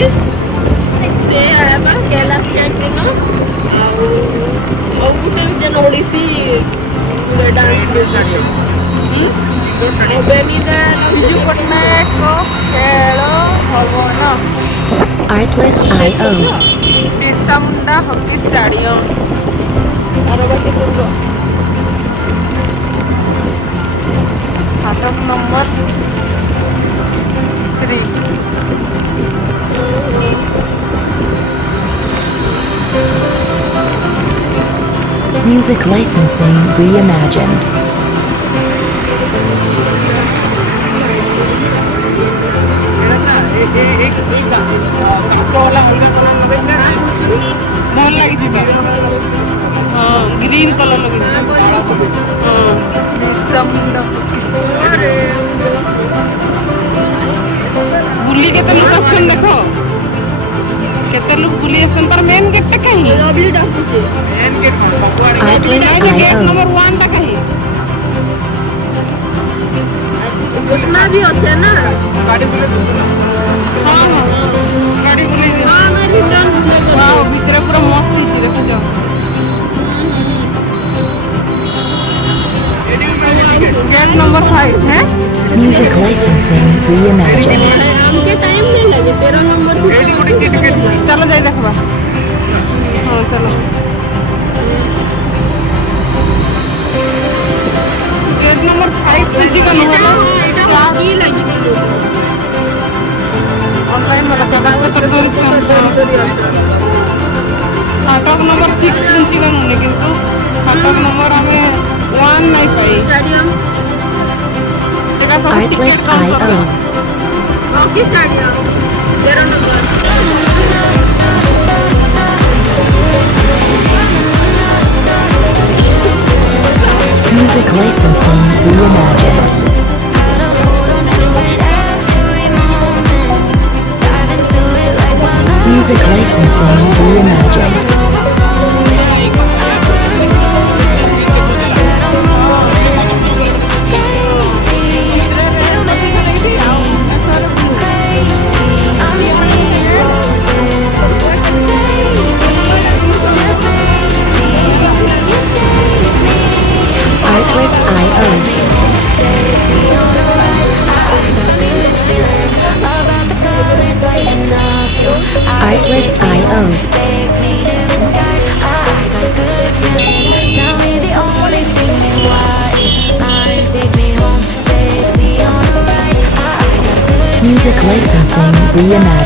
से आया बा कैलाश कैंटीन ଆଉ ଗୋଟେ ଯେନ୍ ଓଡ଼ିଶୀ ଡାନ୍ସ ବିଜୁ ପଟ୍ଟନାୟକ ଖେଳ ଭବନ Artlist.io Birsa Munda hockey stadium ଆରବାଟୀ ଦୁର୍ଗ ଫାଟକ ନମ୍ବର 3 Music licensing reimagined. ଭଲ ଲାଗିଛି ହଁ ଗ୍ରୀନ୍ କଲର୍ ଲାଗିଛି ବୁଲି କେତେ ଲୋକ ଆସୁଛନ୍ତି ଦେଖ କେତେ ଲୋକ ବୁଲି ଆସୁଛନ୍ତି ତାର ମେନ୍ ଗେଟ୍ଟା କାହିଁ ଗେଟ୍ ନମ୍ବର 1 ଟା କାହିଁ घटना भी अच्छे ना गाड़ी बुले हाँ हाँ गाड़ी बुले हाँ मैं रिटर्न बुले वाओ भीतर पूरा मस्त है देखो जाओ गेट नंबर 5 है Music licensing reimagined. हमके टाइम नहीं लगे 13 नंबर चलो जाए देखबा हाँ चलो गेट नंबर 5 पूजी का नहला की लगी ऑनलाइन वाला कागज पत्र दौरी फाटक नंबर 6 पूजी का नहले किंतु फाटक नंबर हमें 1 नहीं पाई स्टेडियम एका सब ticket Artlist.io hockey stadium 13 number Music licensing reimagined. Music licensing reimagined. Artlist.io Artlist.io Music licensing reimagined.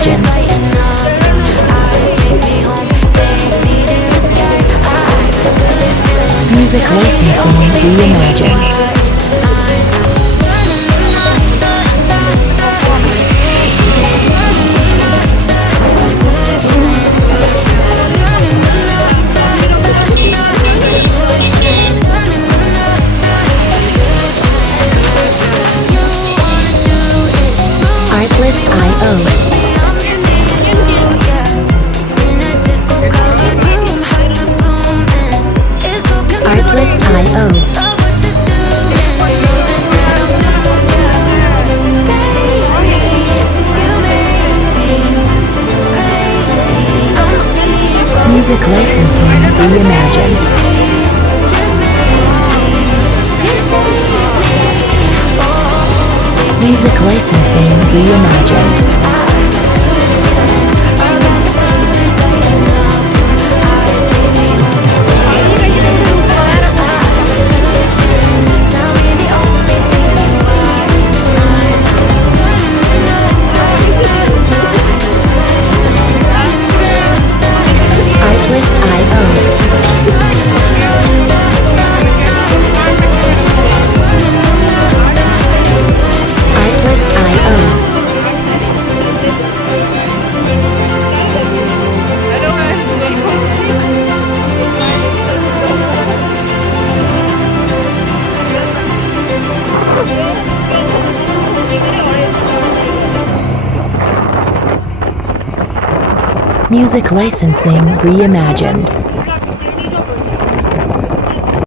Music licensing reimagined. Artlist.io Artlist.io Music licensing reimagined. Music licensing reimagined. Music licensing reimagined.